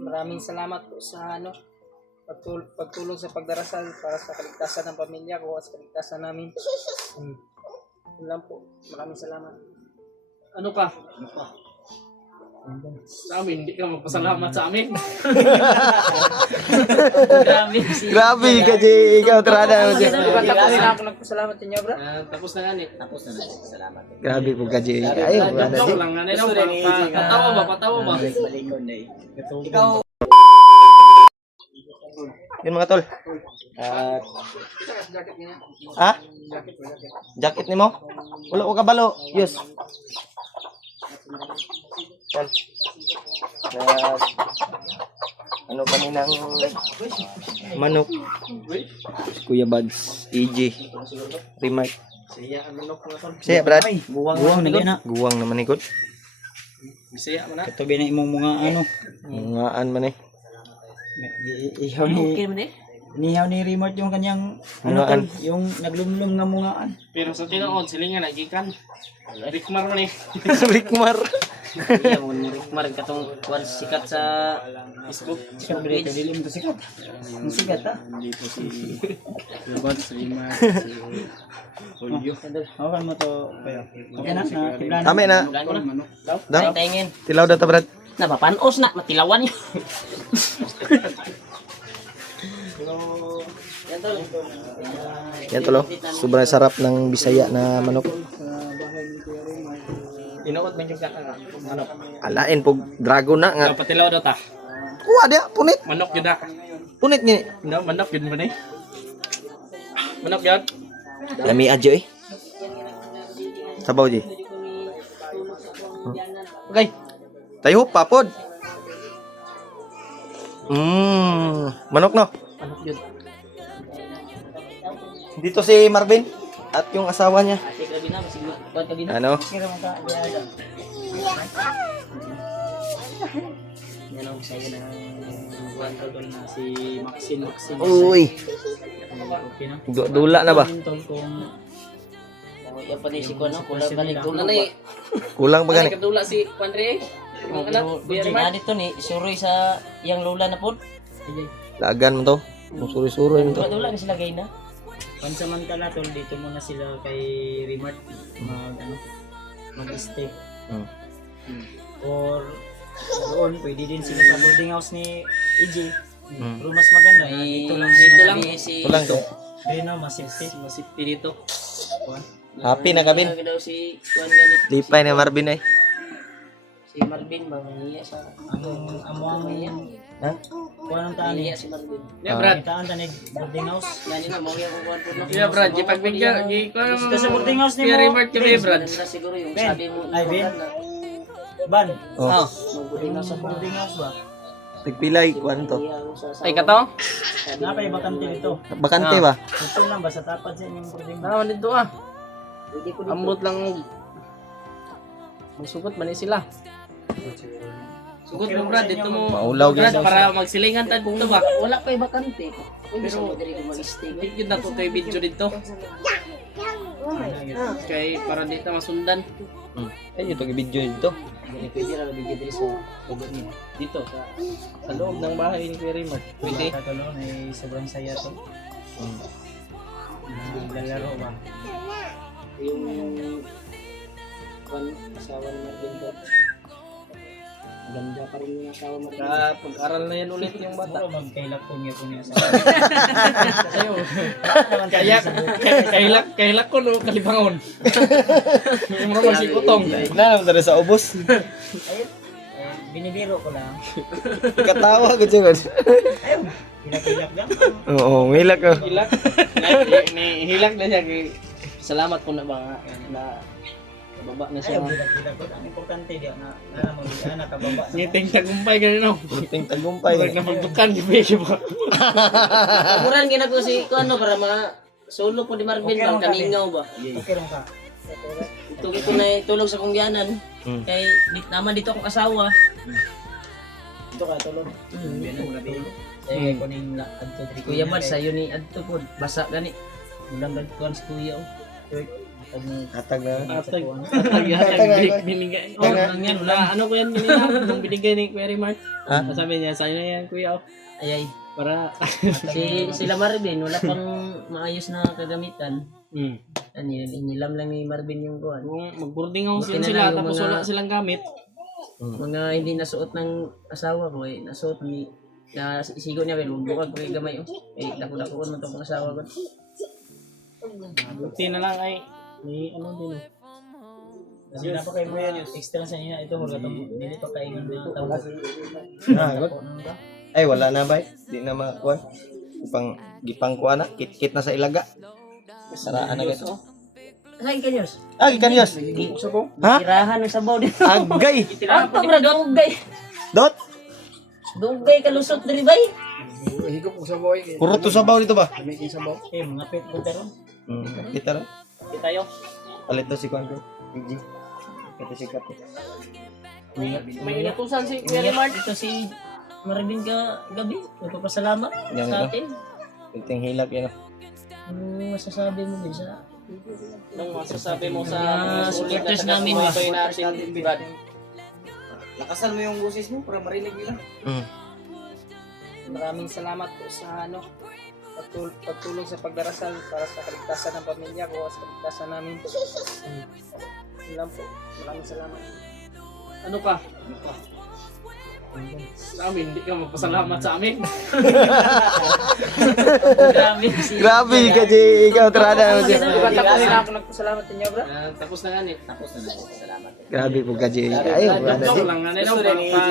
maraming salamat po sa pagtulong sa pagdarasal para sa kaligtasan ng pamilya ko at sa kaligtasan namin. Yun lang po. Maraming salamat. Ano ka? Sa amin, hindi ka magpasalamat sa amin. Grabe ka, Jay. Ikaw, trada. Tapos na ako nagpasalamat sa inyo, bro. Tapos na nga Tapos na salamat. Grabe po ka, Jay. Ayaw, wala Joke Jay. lang nga nila. Patawa ba? Balik-balikon na Ikaw, Yun mga tol. Ha? Jacket ni mo? Wala ko kabalo. Yes. Yan. Ano kaninang manok? Kuya Buds, EJ, Remark. Siya, Brad. Buwang na na. Guwang naman ikot. Bisaya mo na. Ito ba na imong mga ano? Ngaan man eh. Ihaw ni Nihaw ni Remote yung kanyang ano Mungaan. tol, yung naglumlum nga mungaan. Pero sa tinood, silingan nagikan. Rikmar mo ni. Rikmar. iya mo Rikmar katong kuan sikat sa Facebook. Sikat ba ito? Dilim to sikat. Ang sikat ha? Dito si Robot, si Rikmar, si Julio. Hawakan mo to kayo. Okay na? Tiblan. Tama na. Dang Dang. tingin. Tilaw data, Brad. Napapanos na matilawan niyo. Yan tolo. Sobrang sarap ng Bisaya na manok. Inuot man yung ano. Alain pog dragon na nga. Patilaw daw ta. Kuha dia, punit. Manok yun na. Punit ni. No, manok yun mo ni. Manok yun. Lami adyo eh. Sabaw di. Okay. Tayo papod. Manok no. Manok yun. Dito si Marvin at yung asawa niya. Ate grabe na masiglo. Kuan ka din. Ano? Kira mo ka. Diada. Yan ang saya na Buwan tol na si Maxine. Uy, Okay na. dula na ba? Tol kung yan pa din si Kuan no. Kulang pa ni Kulang na eh. Kulang ba gani? Kadula si Juanre. Yung anak, Kuya Budjing Rikmar. na dito ni suroy sa iyang lola na pod. Lagan mo to. Suri-suri mo to. Dula ni sila gay na. pansamantala tol dito muna sila kay Remart mag-stay. Or doon pwede din sila sa boarding house ni EJ. Pero mas maganda na dito lang Si Ito lang to. Dino masipti. Masipti dito. Happy na kami. daw si Kuan gani. Lipay na Marvin ay. Si Marvin ba mangiya sa Among Ha? kuha ng taan mangiya si Marvin. Yeah, Brad. taan tani boarding house. Yan na mo yang kuan pod no. Yeah, Brad. Ipagbigyan. Gusto sa boarding house ni Kuya mo. Remart kami, Brad. Ganda siguro yung Ben. sabi mo. Ay, Ben. Ban. Oh, Boarding house sa boarding house ba? nagpilay kuan to. Ay, katong? Napay bakante dito. Bakante ba? Gusto lang ba sa tapad sa inyong boarding house? Naman dito ah. Hindi ko Ambot lang. Magsugot man sila. Sugot mo, Brad. Dito mo. Maulaw Brad, gyud. para magsilingan tayo dito ba? wala pa bakante. Pwede sa mo diri mag-stay. Hindi yun na to tayo video dito. Kay para dito masundan. Ay, ito video dito. Pwede ra bigyan diri sa ugot niya. Dito sa loob ng bahay ni Kuya Remart. Pwede. Katulong ay sobrang saya to. Lalaro ba? Yung Kuan asawa ni Marvin ko. Ganda pa rin yung asawa mo. Pag-aral na yan ulit yung bata. Puro magkailak po niya sa Sa'yo. Kailak ko no, kalibangon. Yung naman si Kutong. Nalam tara sa ubos. binibiro ko lang. Katawa ko siya. Hilak-hilak lang. Oo, ngilak ko. Hilak. Hilak na siya. Salamat po na mga na baba na siya. Ayaw, hilak-hilak ko. Ang importante diya na alam mo diya nakababa. Ngiting tagumpay ganun no. Puting tagumpay. Pag napagdukan, gibig ba? Pamuran gina ko si Kuan no para solo po di Marvin Okay, bang okay. kaningaw ba. Okay lang ka. Ito ko na tulog sa kong gianan. Kay naman dito akong asawa. Ito ka tulog. Hindi na mga tulog. Eh kuning lakad to. Kuya Mad sayo ni adto pod basa gani. Mulang dagkuan sa kuya. Hatag ni Hatag na. Atag. Atag. Binigay. Oh, lang yan. Wala. Ano ko yan kanina? Nung binigay ni Kuya Rimar. Ha? Sabi niya, sa'yo na yan, Kuya. Oh. Ay, Para. sila Marvin, wala pang maayos na kagamitan. Ano yun, inilam lang ni Marvin yung kuhan. Kung mag-boarding house Okay yan na sila, lang yung tapos mga- wala silang gamit. Mga hindi nasuot ng asawa ko, nasuot ni na isigo niya, pero bukag ko yung gamay. Dako-dako ko man itong asawa ko. Buti na lang ay, may ano din. Kasi na pa kay mo yan, extra sa niya ito, wala tong dili pa kaingon na tawag. Ah, good. Ay, wala na ba? Di na makuha. Gipang kuha na. Kit-kit na sa ilaga. Saraan na gato. Saan ka Diyos? Ah, gikan yos. Ha? Tirahan ng sabaw din. Agay. Ang tabra, dugay. Dot. Dugay kalusot diri bay. Higop ko sa boy. Puro to sabaw dito ba? May sabaw. Mga pet ko pero. Kita rin. Kita tayo. Palit to si Kwan ko. PG. Ito si Kapi. May inutusan si Kuya Rimar. Ito si Marvin ka gabi. Nagpapasalamat Yan sa ito. atin. Kunting hilap yan. Ano masasabi mo din sa Anong masasabi mo sa mga supporters namin ba? Ito natin, Brad. Lakasan mo yung boses mo para marinig nila. Maraming salamat po sa pagtulong sa pagdarasal para sa kaligtasan ng pamilya ko at sa kaligtasan namin. Yun lang po. Maraming salamat. Ano ka? Sa amin, hindi ka magpasalamat sa amin. Grabe. Grabe ka, Jay. Ikaw, trada mo siya. Tapos na ako nagpasalamat sa inyo, bro. Tapos na ganit. Tapos na ganit. Salamat. Grabe po ka, Jay. Ayaw, brada. Joke lang nga nila.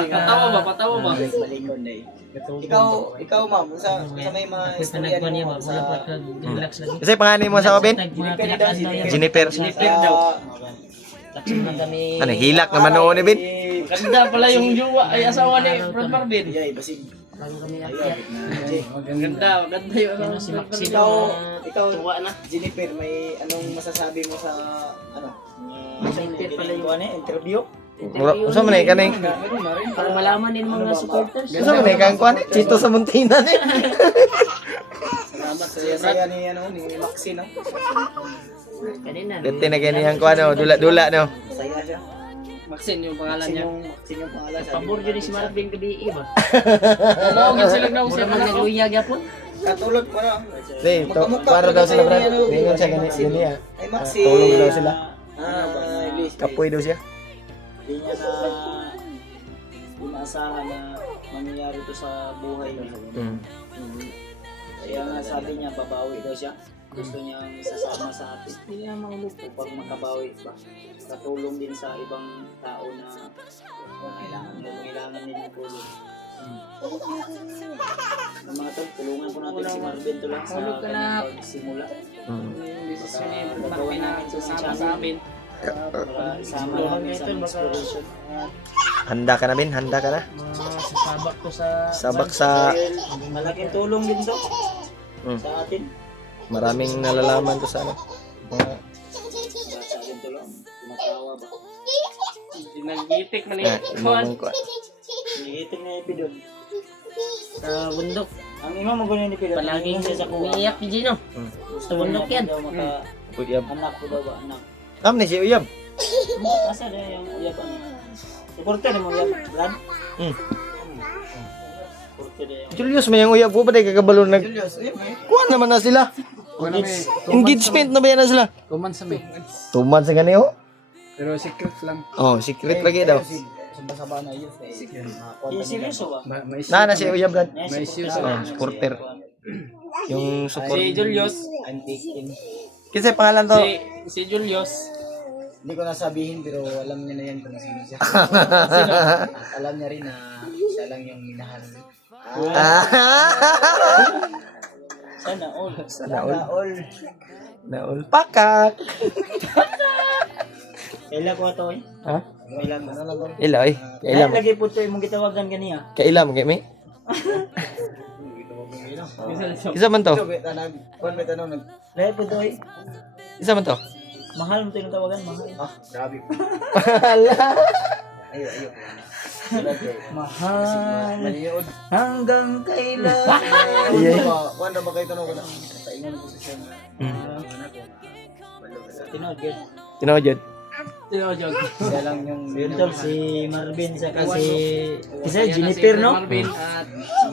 Patawa ba? Patawa ba? Malingon na Ikaw ma'am, sa may mga istorya Nagkuhan niya mo ba? Wala pa relax lang. Kasi panganin mo sa kabin? Mga pinakanta yan. Jennifer. Snipper daw. Tapos na kami. Ano, hilak naman noon ni Bin? Ganda pala yung jowa ay asawa ni Brad Marvin. Bago kami akyat. Ganda, ganda yung Ano si Maxi Ikaw, tuwa na. Jennifer, may anong masasabi mo sa ano? Jennifer pala yung interview? Usa man ka ning. para malaman din mga supporters. Usa man kang kuan? Chito sa muntina ni. Salamat sa saya ni ni Maxi no. Kanina. Dete na ganyan kuan no, dula-dula no. Saya siya. Maxine yung pangalan niya. Maxi yung pangalan sa. Pabor dyan si Marvin gabi ba? Tawagin sila daw Mura siya man na. nag-uyag yapon. Katulog pa na. Di, to para daw sila brad. Ningon siya gani ah. Ay Maxi. Tulong daw sila. English. Kapoy daw siya. Hindi niya na inaasahan na mangyayari to sa buhay niya. Kaya nga sabi niya, babawi daw siya. Gusto niyang sasama sa atin. Hindi niya maulog upang makabawi pa. Katulong din sa ibang tao na kailangan din ng tulong. Mga tol, tulungan po natin si Marvin to lang sa simula. Yung desisyon ni Marvin na sasama sa amin. Para isama namin sa inspiration. Handa ka na Bin, handa ka na. Sasabak to sa Sabak sa Malaking tulong din to Mm. sa atin. maraming nalalaman to sa ano. Mga Sa atin to lang. Tumatawa ba? Nag-itik man imong kuan. Iitik na ipidon. sa bundok. Ang ima mo ganyan ipidon. Palaging umiiyak ni Gino. Sa bundok yan. Maka Uyab. anak ko daw ba anak. Am ni si Uyab. Asa na yung uyab anak. Supporter mo uyab, Brad. Supporter yung Julius man yung Uyab ko ba day kagabalo nag Julius, uyab eh. kuan naman na sila. Engagement na ba yan na sila? Tuman sa may. Tuman sa gani oh. Pero secret lang. Oh, secret lagi daw. Sabah-sabah na yun. Seryoso ba? May Na si Uyab brad. May issues. Oh, supporter. Yung support. Si Julius. Kinsa pangalan to? Si Julius. Hindi ko nasabihin pero alam niya na yan kung sino siya. Alam niya rin na siya lang yung minahal. Sana all. Sana all. Naul pakak. Kailan ko ito eh? Ha? Kailan mo na lang. Ila eh. Kailam. Lagi po ito yung gitawagan kaniya. Kailam kay mi. Isa man to? Kuan may tanong nag. Lahat po ito eh. Isa man to? Mahal mo ito yung tawagan, mahal. Ah, grabe. Hala. Ayo. Mahal. Maliod. Hanggang kailan. Iya. Kuan ba kayo tanong ko na? Paingon ko sa siya. Tinood yun. Siya lang yung Yun tol, si Marvin sa kasi Jennifer, no? Marvin at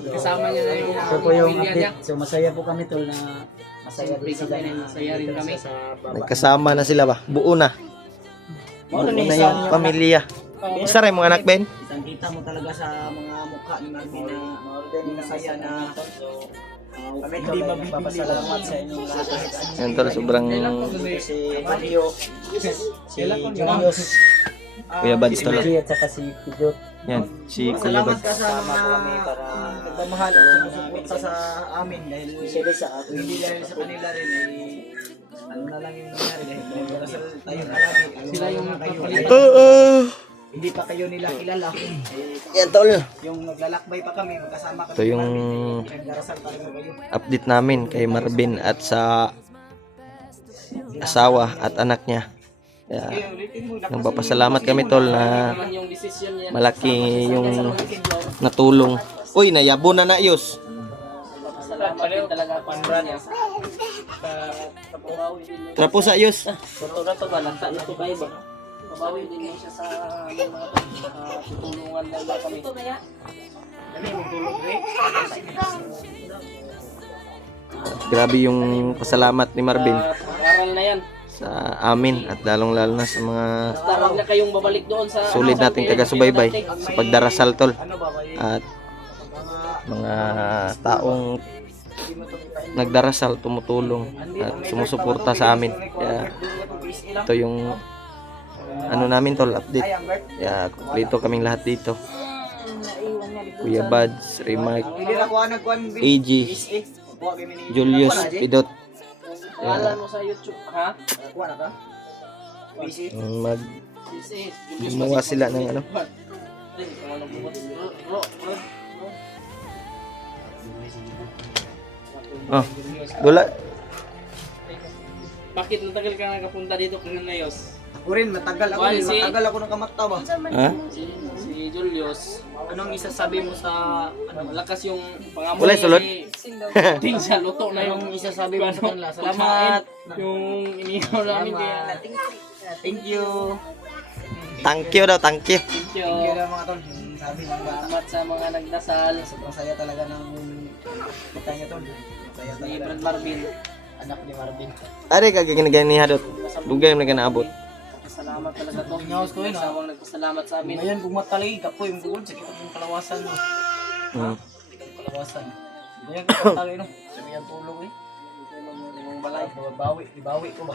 kasama niya na yung So po yung pamilya niya. update. So masaya po kami tol na masaya Siyempre din sila kami, na masaya rin kami. sa baba. Nagkasama na sila ba? Buo na. Buo na yung pamilya. Isa rin mga anak, Ben? Kitang-kita mo talaga sa mga mukha ni Marvin na masaya na kami hindi mapapasalamat sa inyong lahat. Yan tol, sobrang Si Mario, si Julius, Kuya Bads tol. si at saka si Pidot. Yan, si Kuya Salamat Bads. ka sa mga nagmamahal at sumusuporta sa amin dahil hindi dahil sa kanila rin ano na lang yung nangyari dahil nagdarasal tayo palagi. Sila yung kayo. Hindi pa kayo nila kilala. Yan tol. Yung naglalakbay pa kami, magkasama kami. Ito yung Nagdarasal pa rin kayo. update namin kay Marvin at sa asawa at anak niya. Kaya, nagpapasalamat kami tol na Naman yung decision niya. malaki yung natulong. Uy, nayabo na na Yus. Salamat din talaga Conrad niya. Sa pabawi din mo. Trapo sa Yus. Totoo na to ba? Lanta na to kayo ba? Pabawi din mo siya sa mga tutulungan lang ba kami. Ito na ya. Grabe yung pasalamat ni Marvin Aral na yan. sa amin at lalong-lalo na sa mga Basta wag na kayong babalik doon sa sulit nating taga-subaybay sa pagdarasal tol at mga taong nagdarasal, tumutulong at sumusuporta sa amin. Kaya ito yung ano namin tol, update. Kaya kumpleto kaming lahat dito. Kuya Bads, Remark, AG, Julius, Pidot. Pangalan mo sa YouTube, ha? Mag Sisi. gumawa sila ng ano. Oh, wala. Bakit natagal ka nakapunta dito kay Nayos? Ako rin, matagal ako Why, rin. si- Matagal ako nakamata ba? Ha? Si Julius, anong isasabi mo sa malakas yung pangamoy? Wala, sulod. Ting sa luto na yung isasabi mo sa kanila. Salamat. Yung inihaw namin kaya. Thank you. Thank you daw, thank you. Thank Thank you you. na mga tol. Sabi ng bata. Salamat sa mga nagdasal. Sobrang saya talaga ng kita niya tol. Saya Si talaga. Brad Marvin. Anak ni Marvin. Are ka ginagani hadot. Dugay mo na naabot. Salamat talaga to. Ngawas ko yun, ha? Isawang nagpasalamat sa amin. Ngayon, kung matalagay ka po, yung bukod, sakit ang kalawasan mo. Kalawasan. Ngayon, kung matalagay, no? Sabi yan tulong, eh. Yung balay, ibawi ko ba?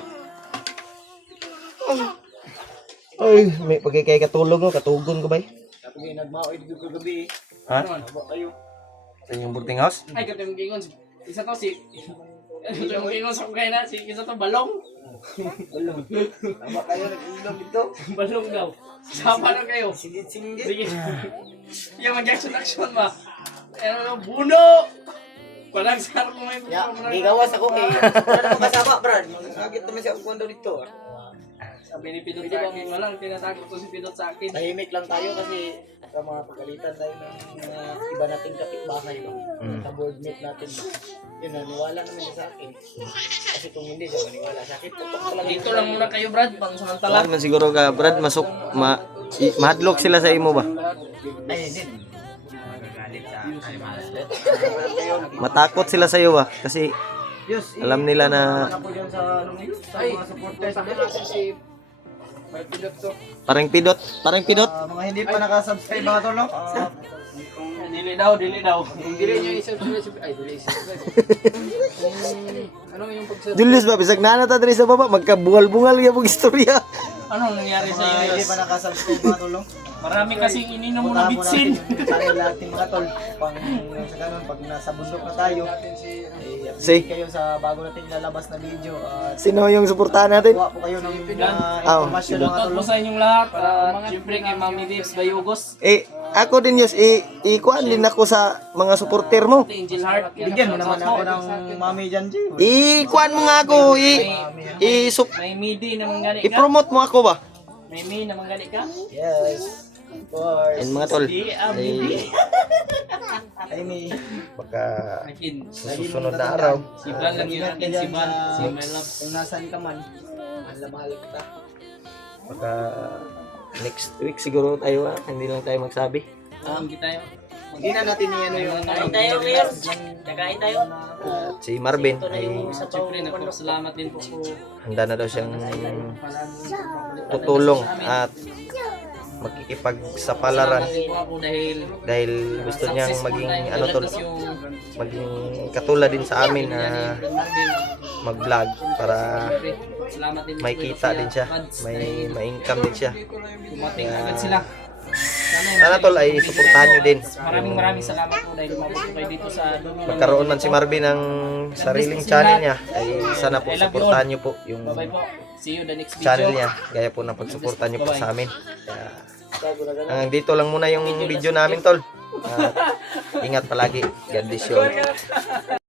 Ay, may pagkikay katulog mo, katugon ko ba? Tapos ngayon, nagmaoy dito kagabi, eh. Ha? Aba kayo. Sa inyong boarding house? Ay, kapit yung gingon. Isa to si... Ito yung gingon sa kukay na. Isa to balong. Balong. Aba kayo, nag-ilog dito. Balong daw. Sama na kayo. Singit-singit. Sige. Yung mag-action ba? Ano, buno! Walang sarap mo may Ya, gigawas ako kay. Wala na makasama, Brad. Magkagit naman siya kung dito. Sabi ni Pidot sa akin, walang tinatagos ko si Pidot sa akin. Tahimik lang tayo kasi sa mga pagalitan tayo ng mga iba nating kapitbahay ba. Sa board mate natin ba. Yun, naniwala naman siya sa akin. Kasi kung hindi siya maniwala sa akin, tutok ko lang. Dito lang muna kayo, Brad, pang samantala. Wala man siguro ka, Brad, mahadlok sila sa imo ba? Ay, hindi. Matakot sila sa iyo ba? Kasi Diyos, alam nila na ako dyan sa ano ngayon, sa Ay, mga supporters sabi natin si Pidot to. parang pidot. mga hindi pa nakasubscribe mga tol, no? Dili daw. Kung dili nyo i-subscribe, ay, dili i-subscribe. Ano yung pag-subscribe? Julius ba, bisag nanata diri sa baba, magkabungal-bungal yung istorya. Anong nangyari sa Mga iyo? hindi pa nakasubscribe mga tol, no? Marami kasing ininom mo Puntahan na mo bitsin. natin yung channel natin mga tol. Pang sa ganun, pag nasa bundok na tayo, Si- kayo sa bago natin ilalabas na video. At Sino yung suportahan natin? kuha po kayo ng Ah, information mga Shoutout tol. po sa inyong lahat. Siyempre kay Mami Lips Bayugos. Ako din Yus, ikuan din ako sa mga supporter mo. Angel Heart. Bigyan mo naman ako ng mami dyan, G. Ikuan mo nga ako, May midi naman gani ka. i-promote mo ako ba? May mi naman gani ka. Yes. Of course. And mga tol, Di, Ay, may... baka Akin. susunod na araw. Si Blan lang yun natin. Si Blan. Si My Love. Kung nasan ka man, mahal na mahal kita. Baka next week siguro tayo hindi lang tayo magsabi. Hindi tayo. Hindi na natin ano yung Kain tayo, Mayor. Kakain tayo. At si Marvin Ito na ay yung sabaw. Siyempre, nagpapasalamat din po po. handa na daw siyang tutulong at makikipagsapalaran Salamat din po ako dahil gusto niyang successful maging na yung ano tol, lalabas yung maging katulad din sa amin na mag-vlog para salamat din may kita din siya, may income din siya. dumating agad sila. Sana tol ay suportahan nyo din. Maraming salamat po dahil lumabas po kayo dito sa Magkaroon man si Marvin ng sariling channel niya ay sana po suportahan nyo po yung Bye-bye po. See you the next video. channel niya gaya po ng pagsuportahan nyo po sa amin. Kaya, hanggang dito lang muna yung video namin tol. Ingat palagi. God bless you all.